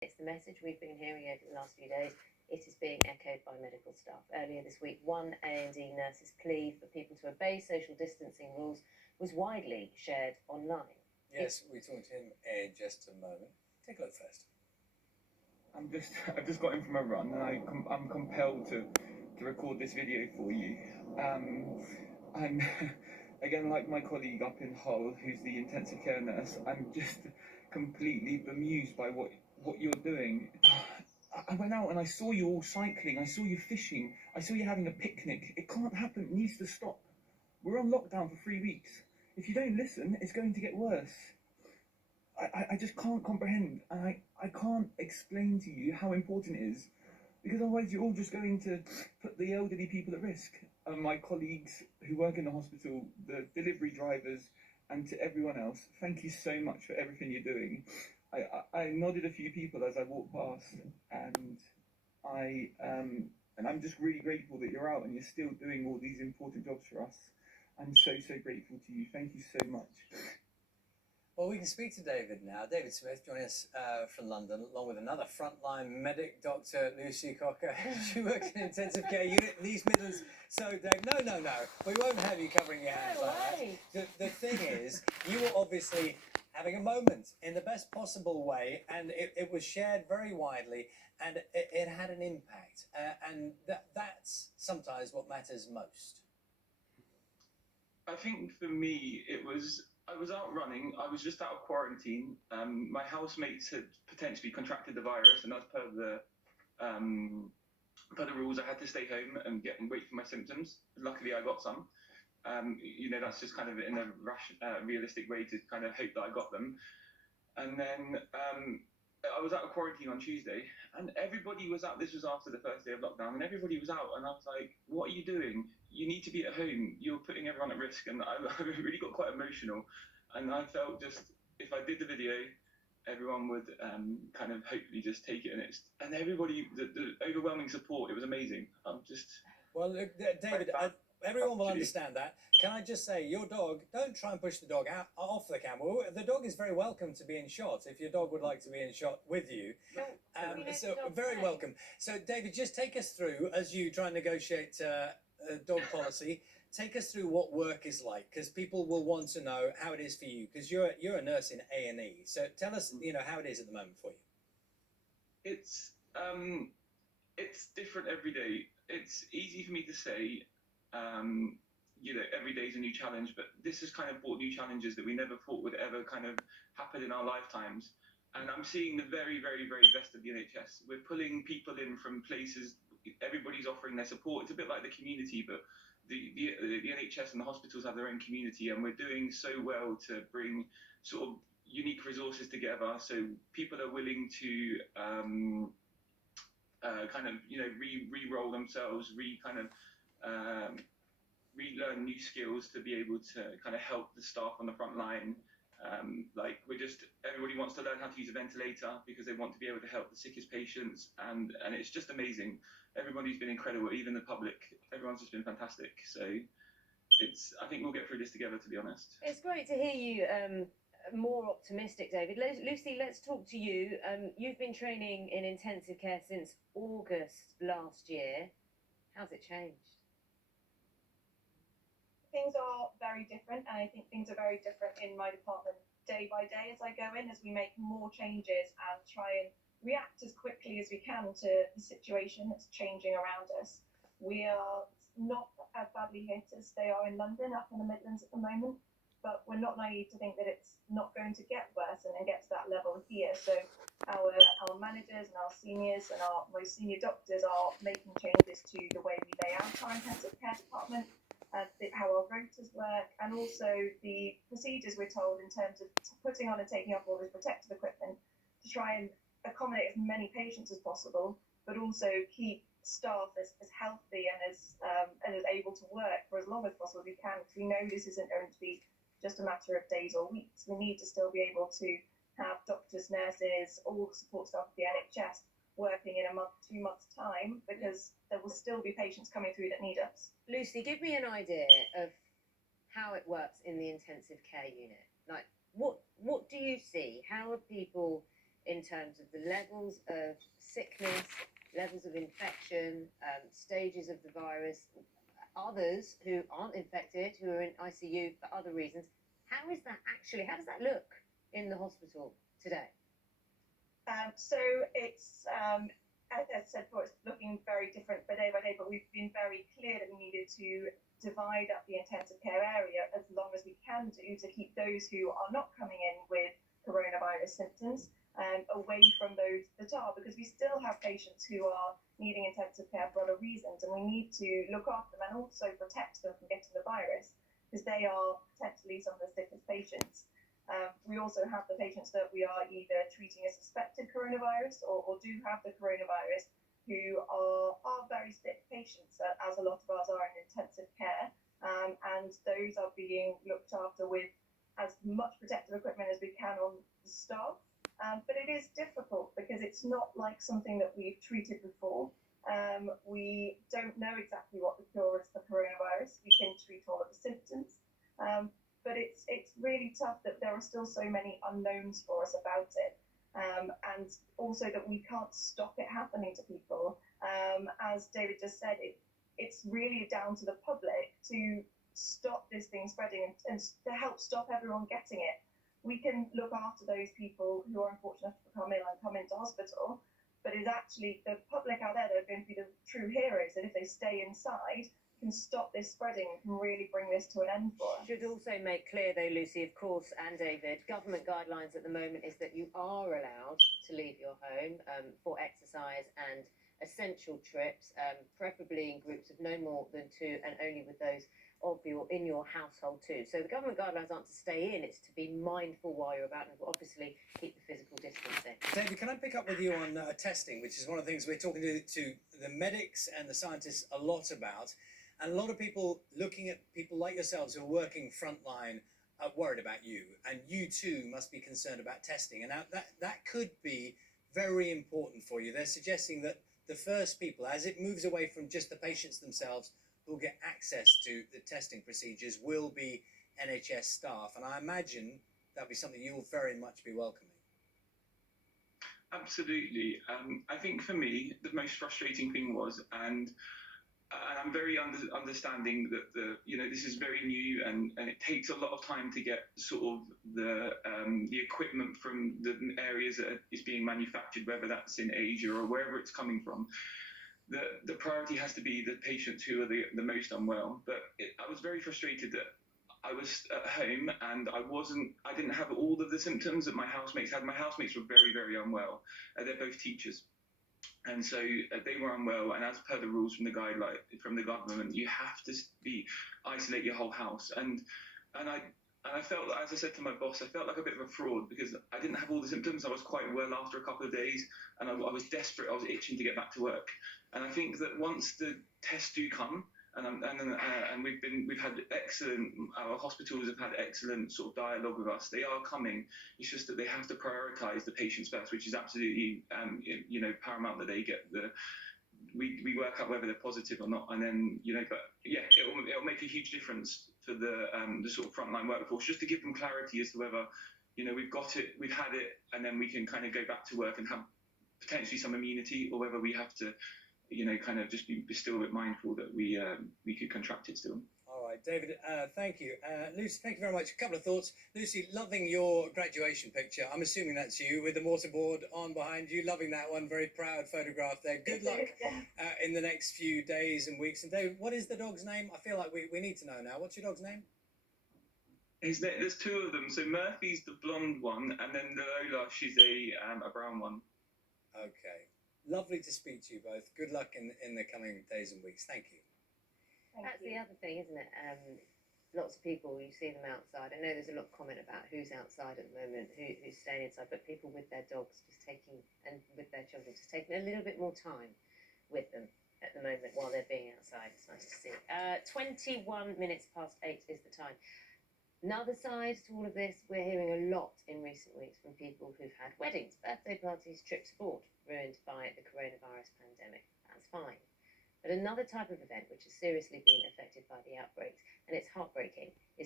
It's the message we've been hearing over the last few days. It is being echoed by medical staff. Earlier this week, one A&E nurse's plea for people to obey social distancing rules was widely shared online. Yes, we talked to him in just a moment. Take a look first. I've just got in from a run, and I'm compelled to record this video for you. I'm again, like my colleague up in Hull, who's the intensive care nurse. I'm just completely bemused by what you're doing. I went out and I saw you all cycling. I saw you fishing. I saw you having a picnic. It can't happen. It needs to stop. We're on lockdown for 3 weeks. If you don't listen, it's going to get worse. I just can't comprehend, and I can't explain to you how important it is, because otherwise you're all just going to put the elderly people at risk. And my colleagues who work in the hospital, the delivery drivers, and to everyone else, thank you so much for everything you're doing. I nodded a few people as I walked past, and I'm just really grateful that you're out and you're still doing all these important jobs for us. I'm so grateful to you. Thank you so much. Well, we can speak to David now. David Smith joining us from London, along with another frontline medic, Dr. Lucy Cocker. She works in intensive care unit in the East Midlands. So, Dave, no. We won't have you covering your hands like that. The thing is, you were obviously having a moment in the best possible way, and it was shared very widely, and it had an impact. And that's sometimes what matters most. I think for me, I was out running. I was just out of quarantine. My housemates had potentially contracted the virus, and as per the rules, I had to stay home and wait for my symptoms. Luckily, I got some. That's just kind of in a realistic way to kind of hope that I got them. And then I was out of quarantine on Tuesday, and everybody was out. This was after the first day of lockdown, and everybody was out. And I was like, "What are you doing? You need to be at home. You're putting everyone at risk." And I really got quite emotional, and I felt just if I did the video, everyone would kind of hopefully just take it, and everybody, the overwhelming support. It was amazing. Well, look, David, everyone will understand that. Can I just say, your dog, don't try and push the dog out off the camera. The dog is very welcome to be in shot if your dog would like to be in shot with you. So very welcome. So, David, just take us through, as you try and negotiate dog policy, take us through what work is like, because people will want to know how it is for you, because you're a nurse in A&E. So tell us, how it is at the moment for you. It's different every day. It's easy for me to say, every day is a new challenge, but this has kind of brought new challenges that we never thought would ever kind of happen in our lifetimes. And I'm seeing the very, very, very best of the NHS. We're pulling people in from places, everybody's offering their support. It's a bit like the community, but the NHS and the hospitals have their own community, and we're doing so well to bring sort of unique resources together. So people are willing to re-roll themselves, relearn new skills to be able to kind of help the staff on the front line. Everybody wants to learn how to use a ventilator because they want to be able to help the sickest patients, and it's just amazing. Everybody's been incredible, even the public. Everyone's just been fantastic. So I think we'll get through this together, to be honest. It's great to hear you more optimistic, David. Lucy, let's talk to you. You've been training in intensive care since August last year. How's it changed? Things are very different, and I think things are very different in my department day by day as I go in, as we make more changes and try and react as quickly as we can to the situation that's changing around us. We are not as badly hit as they are in London, up in the Midlands at the moment, but we're not naive to think that it's not going to get worse and get to that level here. So our managers and our seniors and our most senior doctors are making changes to the way we lay out our intensive care department, how our rotas work, and also the procedures we're told in terms of putting on and taking off all this protective equipment to try and accommodate as many patients as possible, but also keep staff as healthy and as able to work for as long as possible as we can, because we know this isn't going to be just a matter of days or weeks. We need to still be able to have doctors, nurses, all the support staff of the NHS working in a month, 2 months' time, because there will still be patients coming through that need us. Lucy, give me an idea of how it works in the intensive care unit. Like, what do you see? How are people in terms of the levels of sickness, levels of infection, stages of the virus, others who aren't infected, who are in ICU for other reasons. How is that actually, how does that look in the hospital today? So it's, as I said before, it's looking very different by day, but we've been very clear that we needed to divide up the intensive care area as long as we can do to keep those who are not coming in with coronavirus symptoms away from those that are, because we still have patients who are needing intensive care for other reasons, and we need to look after them and also protect them from getting the virus, because they are potentially some of the sickest patients. We also have the patients that we are either treating as suspected coronavirus or do have the coronavirus, who are very sick patients, as a lot of ours are in intensive care, and those are being looked after with as much protective equipment as we can on the staff. But it is difficult because it's not like something that we've treated before. We don't know exactly what the cure is for coronavirus. We can treat all of the symptoms, but it's really tough that there are still so many unknowns for us about it, and also that we can't stop it happening to people. As David just said, it's really down to the public to stop this thing spreading and to help stop everyone getting it. We can look after those people who are unfortunate to become ill and come into hospital, but it's actually the public out there that are going to be the true heroes, that if they stay inside, can stop this spreading and can really bring this to an end for us. Should also make clear though, Lucy, of course, and David, government guidelines at the moment is that you are allowed to leave your home for exercise and essential trips, preferably in groups of no more than 2 and only with those of in your household too. So the government guidelines aren't to stay in, it's to be mindful while you're about and obviously keep the physical distancing. David, can I pick up with you on testing, which is one of the things we're talking to the medics and the scientists a lot about, and a lot of people looking at people like yourselves who are working frontline are worried about you, and you too must be concerned about testing, and that could be very important for you. They're suggesting that the first people, as it moves away from just the patients themselves who will get access to the testing procedures, will be NHS staff, and I imagine that'll be something you'll very much be welcoming. Absolutely. I think for me, the most frustrating thing was, and I'm very understanding that this is very new and it takes a lot of time to get sort of the equipment from the areas that is being manufactured, whether that's in Asia or wherever it's coming from. The priority has to be the patients who are the most unwell. But I was very frustrated that I was at home and I didn't have all of the symptoms that my housemates had. My housemates were very, very unwell. They're both teachers. And so they were unwell, and as per the rules from the guideline from the government, you have to isolate your whole house. And I felt, as I said to my boss, I felt like a bit of a fraud because I didn't have all the symptoms. I was quite well after a couple of days, and I was desperate. I was itching to get back to work. And I think that once the tests do come, and we've had excellent, our hospitals have had excellent sort of dialogue with us. They are coming. It's just that they have to prioritise the patients first, which is absolutely paramount that they get we work out whether they're positive or not, and then but yeah, it'll make a huge difference for the sort of frontline workforce, just to give them clarity as to whether we've got it, we've had it, and then we can kind of go back to work and have potentially some immunity, or whether we have to kind of just be still a bit mindful that we could contract it still. All right, David, thank you. Lucy, thank you very much. A couple of thoughts. Lucy, loving your graduation picture. I'm assuming that's you with the mortarboard on behind you. Loving that one. Very proud photograph there. Good luck in the next few days and weeks. And David, what is the dog's name? I feel like we need to know now. What's your dog's name? There's 2 of them. So Murphy's the blonde one, and then Lola, she's a brown one. Okay. Lovely to speak to you both. Good luck in the coming days and weeks. Thank you. That's the other thing, isn't it? Lots of people, you see them outside. I know there's a lot of comment about who's outside at the moment, who's staying inside, but people with their dogs and with their children just taking a little bit more time with them at the moment while they're being outside. It's nice to see. 21 minutes past 8 is the time. Another side to all of this, we're hearing a lot in recent weeks from people who've had weddings, birthday parties, trips abroad ruined by the coronavirus pandemic. That's fine. But another type of event which has seriously been affected by the outbreaks, and it's heartbreaking, is